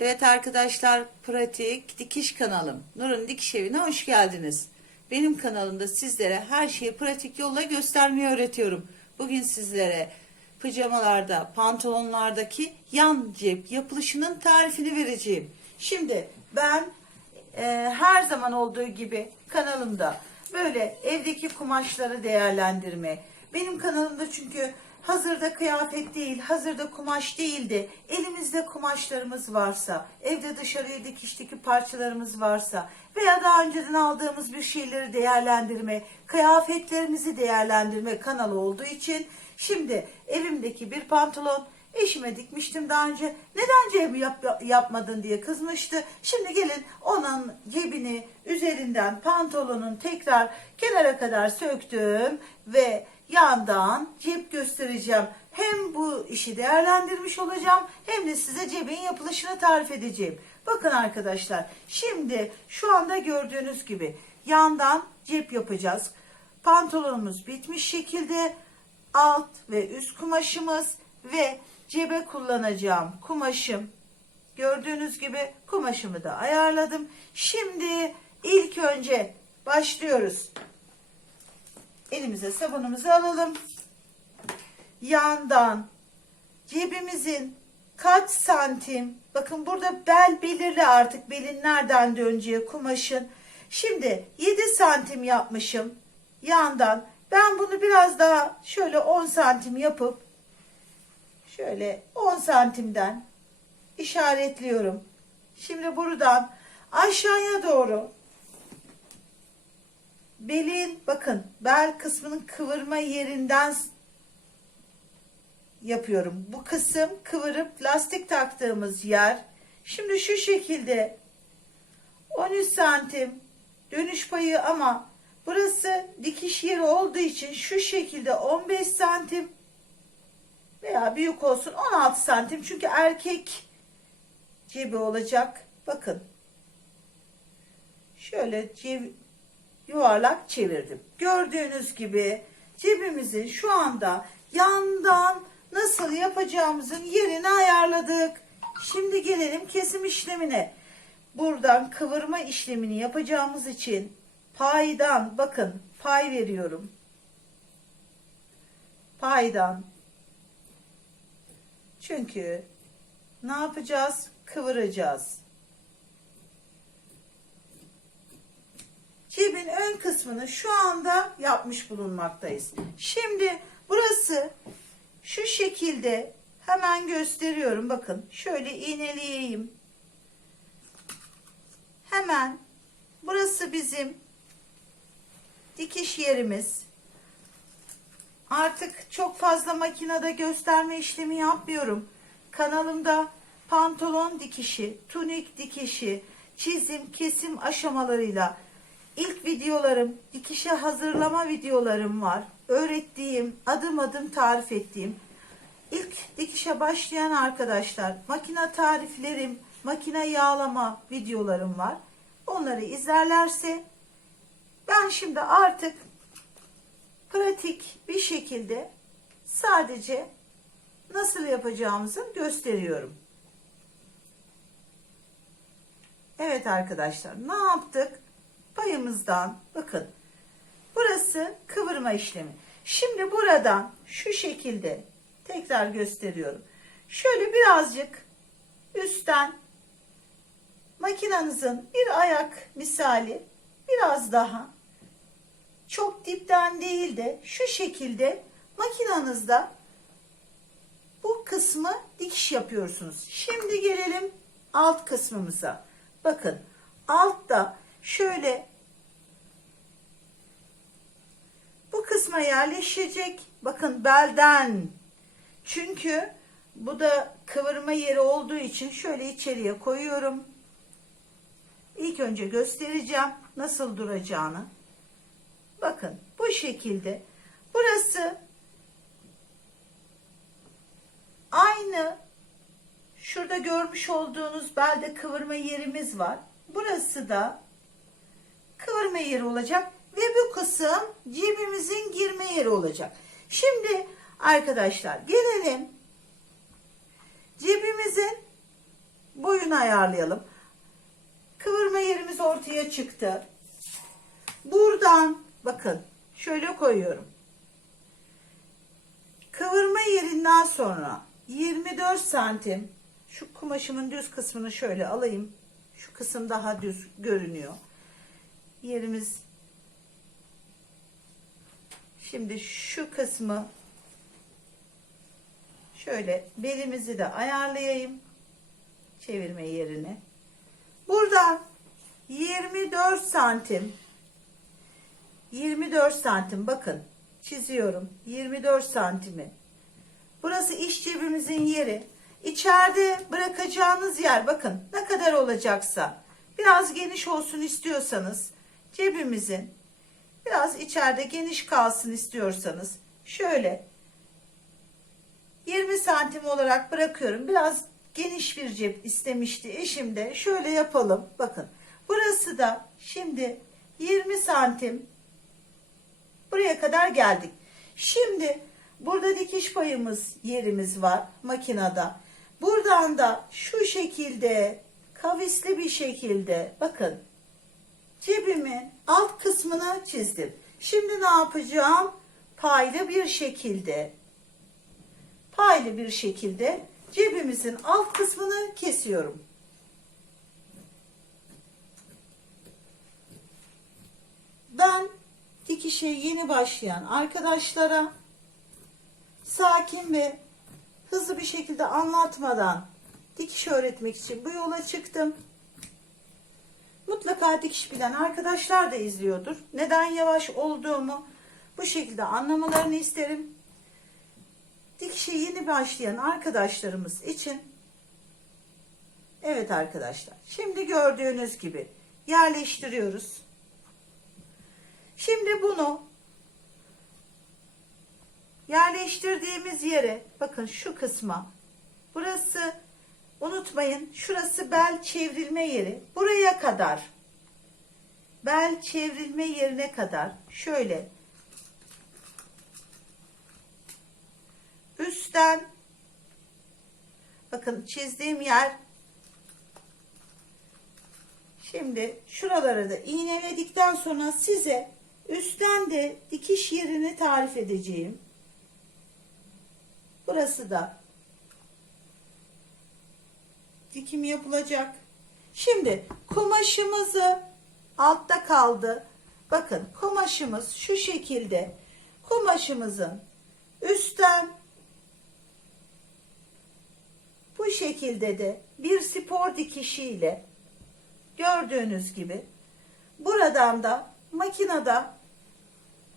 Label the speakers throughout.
Speaker 1: Evet arkadaşlar pratik dikiş kanalım Nur'un dikiş evine hoş geldiniz. Benim kanalımda sizlere her şeyi pratik yolla göstermeyi öğretiyorum. Bugün sizlere pijamalarda, pantolonlardaki yan cep yapılışının tarifini vereceğim. Şimdi ben e, her zaman olduğu gibi kanalımda böyle evdeki kumaşları değerlendirme. Benim kanalımda çünkü hazırda kıyafet değil, hazırda kumaş değildi. Elimizde kumaşlarımız varsa, evde dışarıya dikişteki parçalarımız varsa veya daha önceden aldığımız bir şeyleri değerlendirme, kıyafetlerimizi değerlendirme kanalı olduğu için şimdi evimdeki bir pantolon Eşime dikmiştim daha önce. Neden cebi yap- yapmadın diye kızmıştı. Şimdi gelin onun cebini üzerinden pantolonun tekrar kenara kadar söktüm ve yandan cep göstereceğim. Hem bu işi değerlendirmiş olacağım hem de size cebin yapılışını tarif edeceğim. Bakın arkadaşlar şimdi şu anda gördüğünüz gibi yandan cep yapacağız. Pantolonumuz bitmiş şekilde alt ve üst kumaşımız ve cebe kullanacağım kumaşım. Gördüğünüz gibi kumaşımı da ayarladım. Şimdi ilk önce başlıyoruz. Elimize sabunumuzu alalım. Yandan cebimizin kaç santim bakın burada bel belirli artık belin nereden döneceği kumaşın. Şimdi 7 santim yapmışım yandan. Ben bunu biraz daha şöyle 10 santim yapıp şöyle 10 santimden işaretliyorum. Şimdi buradan aşağıya doğru belin bakın bel kısmının kıvırma yerinden yapıyorum. Bu kısım kıvırıp lastik taktığımız yer. Şimdi şu şekilde 13 santim dönüş payı ama burası dikiş yeri olduğu için şu şekilde 15 santim veya büyük olsun 16 santim çünkü erkek cebi olacak. Bakın şöyle ceb, yuvarlak çevirdim. Gördüğünüz gibi cebimizin şu anda yandan nasıl yapacağımızın yerini ayarladık. Şimdi gelelim kesim işlemine. Buradan kıvırma işlemini yapacağımız için paydan bakın pay veriyorum. Paydan çünkü ne yapacağız? Kıvıracağız. Cebin ön kısmını şu anda yapmış bulunmaktayız. Şimdi burası şu şekilde hemen gösteriyorum. Bakın şöyle iğneleyeyim. Hemen burası bizim dikiş yerimiz. Artık çok fazla makinede gösterme işlemi yapmıyorum. Kanalımda pantolon dikişi, tunik dikişi, çizim, kesim aşamalarıyla ilk videolarım, dikişe hazırlama videolarım var. Öğrettiğim, adım adım tarif ettiğim. İlk dikişe başlayan arkadaşlar makine tariflerim, makine yağlama videolarım var. Onları izlerlerse ben şimdi artık pratik bir şekilde sadece nasıl yapacağımızı gösteriyorum. Evet arkadaşlar ne yaptık? Payımızdan bakın burası kıvırma işlemi. Şimdi buradan şu şekilde tekrar gösteriyorum. Şöyle birazcık üstten makinanızın bir ayak misali biraz daha çok dipten değil de şu şekilde makinanızda bu kısmı dikiş yapıyorsunuz. Şimdi gelelim alt kısmımıza. Bakın altta şöyle bu kısma yerleşecek. Bakın belden. Çünkü bu da kıvırma yeri olduğu için şöyle içeriye koyuyorum. İlk önce göstereceğim nasıl duracağını. Bakın bu şekilde. Burası aynı şurada görmüş olduğunuz belde kıvırma yerimiz var. Burası da kıvırma yeri olacak ve bu kısım cebimizin girme yeri olacak. Şimdi arkadaşlar gelelim cebimizin boyuna ayarlayalım. Kıvırma yerimiz ortaya çıktı. Buradan bakın şöyle koyuyorum. Kıvırma yerinden sonra 24 santim şu kumaşımın düz kısmını şöyle alayım. Şu kısım daha düz görünüyor. Yerimiz şimdi şu kısmı şöyle belimizi de ayarlayayım. Çevirme yerini. Burada 24 santim 24 santim bakın çiziyorum 24 santimi burası iş cebimizin yeri İçeride bırakacağınız yer bakın ne kadar olacaksa biraz geniş olsun istiyorsanız cebimizin biraz içeride geniş kalsın istiyorsanız. Şöyle. 20 santim olarak bırakıyorum. Biraz geniş bir cep istemişti eşim de. Şöyle yapalım. Bakın. Burası da şimdi 20 santim Buraya kadar geldik. Şimdi burada dikiş payımız yerimiz var makinada. Buradan da şu şekilde kavisli bir şekilde bakın cebimin alt kısmını çizdim. Şimdi ne yapacağım? Paylı bir şekilde paylı bir şekilde cebimizin alt kısmını kesiyorum. Ben dikişe yeni başlayan arkadaşlara sakin ve hızlı bir şekilde anlatmadan dikiş öğretmek için bu yola çıktım. Mutlaka dikiş bilen arkadaşlar da izliyordur. Neden yavaş olduğumu bu şekilde anlamalarını isterim. Dikişe yeni başlayan arkadaşlarımız için Evet arkadaşlar. Şimdi gördüğünüz gibi yerleştiriyoruz. Şimdi bunu yerleştirdiğimiz yere bakın şu kısma burası unutmayın şurası bel çevrilme yeri. Buraya kadar. Bel çevrilme yerine kadar. Şöyle. Üstten. Bakın çizdiğim yer. Şimdi şuraları da iğneledikten sonra size üstten de dikiş yerini tarif edeceğim. Burası da dikim yapılacak? Şimdi kumaşımızı altta kaldı. Bakın kumaşımız şu şekilde. Kumaşımızın üstten bu şekilde de bir spor dikişiyle gördüğünüz gibi buradan da makinede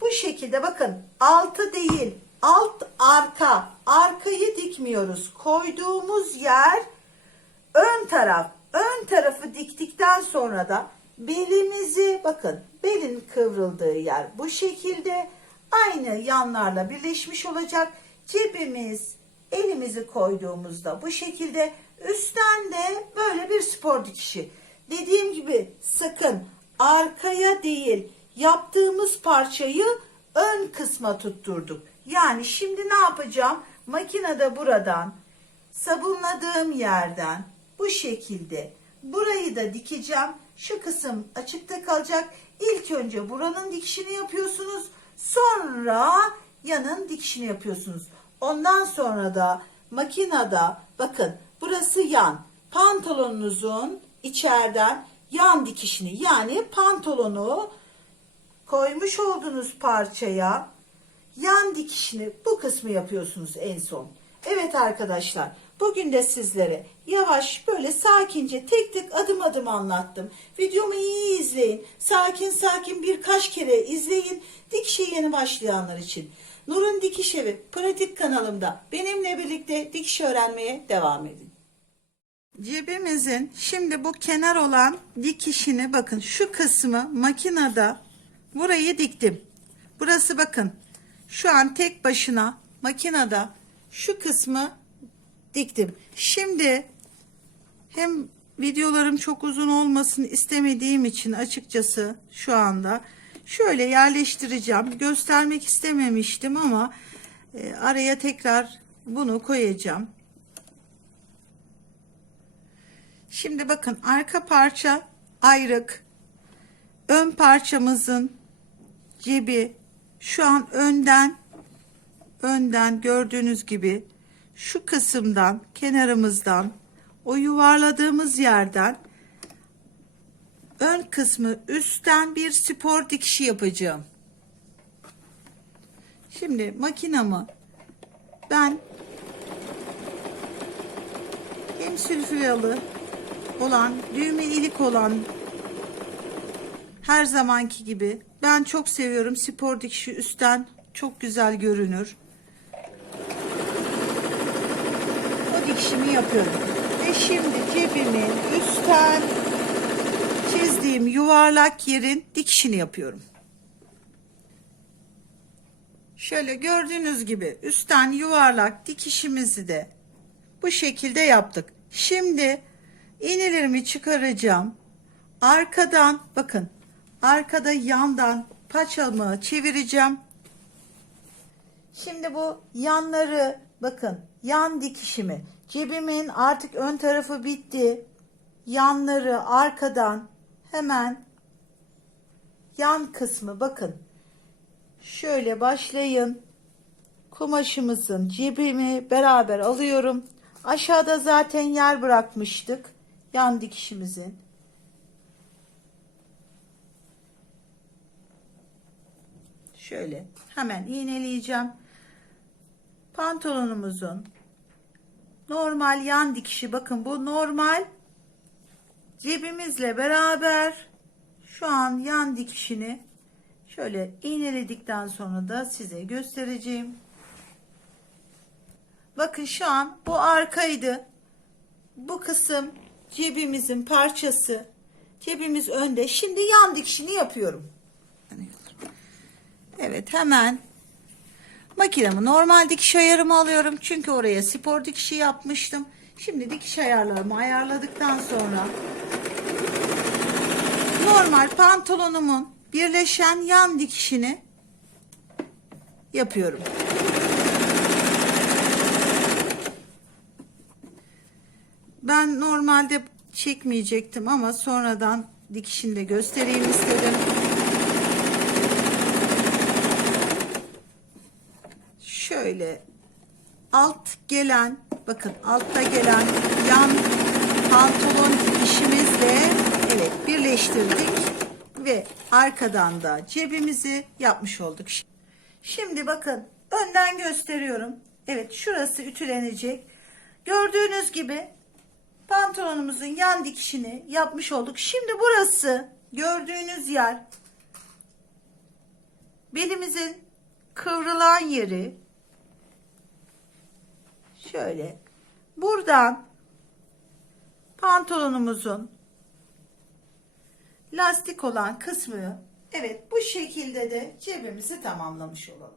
Speaker 1: bu şekilde bakın altı değil alt arka arkayı dikmiyoruz. Koyduğumuz yer ön taraf ön tarafı diktikten sonra da belimizi bakın belin kıvrıldığı yer bu şekilde aynı yanlarla birleşmiş olacak cebimiz elimizi koyduğumuzda bu şekilde üstten de böyle bir spor dikişi dediğim gibi sakın arkaya değil yaptığımız parçayı ön kısma tutturduk. Yani şimdi ne yapacağım? Makinede buradan sabunladığım yerden bu şekilde burayı da dikeceğim. Şu kısım açıkta kalacak. İlk önce buranın dikişini yapıyorsunuz. Sonra yanın dikişini yapıyorsunuz. Ondan sonra da makinede bakın burası yan. Pantolonunuzun içeriden yan dikişini yani pantolonu koymuş olduğunuz parçaya yan dikişini bu kısmı yapıyorsunuz en son. Evet arkadaşlar bugün de sizlere yavaş böyle sakince tek tek adım adım anlattım. Videomu iyi izleyin. Sakin sakin birkaç kere izleyin. Dikişe yeni başlayanlar için. Nur'un Dikiş Evi pratik kanalımda benimle birlikte dikiş öğrenmeye devam edin. Cebimizin şimdi bu kenar olan dikişini bakın şu kısmı makinede burayı diktim. Burası bakın şu an tek başına makinede şu kısmı diktim. Şimdi hem videolarım çok uzun olmasın istemediğim için açıkçası şu anda şöyle yerleştireceğim. Göstermek istememiştim ama e, araya tekrar bunu koyacağım. Şimdi bakın arka parça ayrık. Ön parçamızın cebi şu an önden önden gördüğünüz gibi şu kısımdan kenarımızdan o yuvarladığımız yerden ön kısmı üstten bir spor dikişi yapacağım. Şimdi makinamı ben hem sülfüralı olan düğme ilik olan her zamanki gibi ben çok seviyorum spor dikişi üstten çok güzel görünür. O dikişimi yapıyorum. Ve şimdi cebimin üstten çizdiğim yuvarlak yerin dikişini yapıyorum. Şöyle gördüğünüz gibi üstten yuvarlak dikişimizi de bu şekilde yaptık. Şimdi iğnelerimi çıkaracağım. Arkadan bakın arkada yandan paçamı çevireceğim. Şimdi bu yanları bakın yan dikişimi cebimin artık ön tarafı bitti. Yanları arkadan hemen yan kısmı bakın şöyle başlayın. Kumaşımızın cebimi beraber alıyorum. Aşağıda zaten yer bırakmıştık. Yan dikişimizin. Şöyle hemen iğneleyeceğim. Pantolonumuzun normal yan dikişi bakın bu normal cebimizle beraber şu an yan dikişini şöyle iğneledikten sonra da size göstereceğim. Bakın şu an bu arkaydı. Bu kısım cebimizin parçası. Cebimiz önde. Şimdi yan dikişini yapıyorum. Evet hemen makinamı normal dikiş ayarımı alıyorum. Çünkü oraya spor dikişi yapmıştım. Şimdi dikiş ayarlarımı ayarladıktan sonra normal pantolonumun birleşen yan dikişini yapıyorum. Ben normalde çekmeyecektim ama sonradan dikişini de göstereyim istedim. Şöyle alt gelen bakın altta gelen yan pantolon dikişimizle evet birleştirdik ve arkadan da cebimizi yapmış olduk. Şimdi bakın önden gösteriyorum. Evet şurası ütülenecek. Gördüğünüz gibi pantolonumuzun yan dikişini yapmış olduk. Şimdi burası gördüğünüz yer belimizin kıvrılan yeri şöyle buradan pantolonumuzun lastik olan kısmı evet bu şekilde de cebimizi tamamlamış olalım.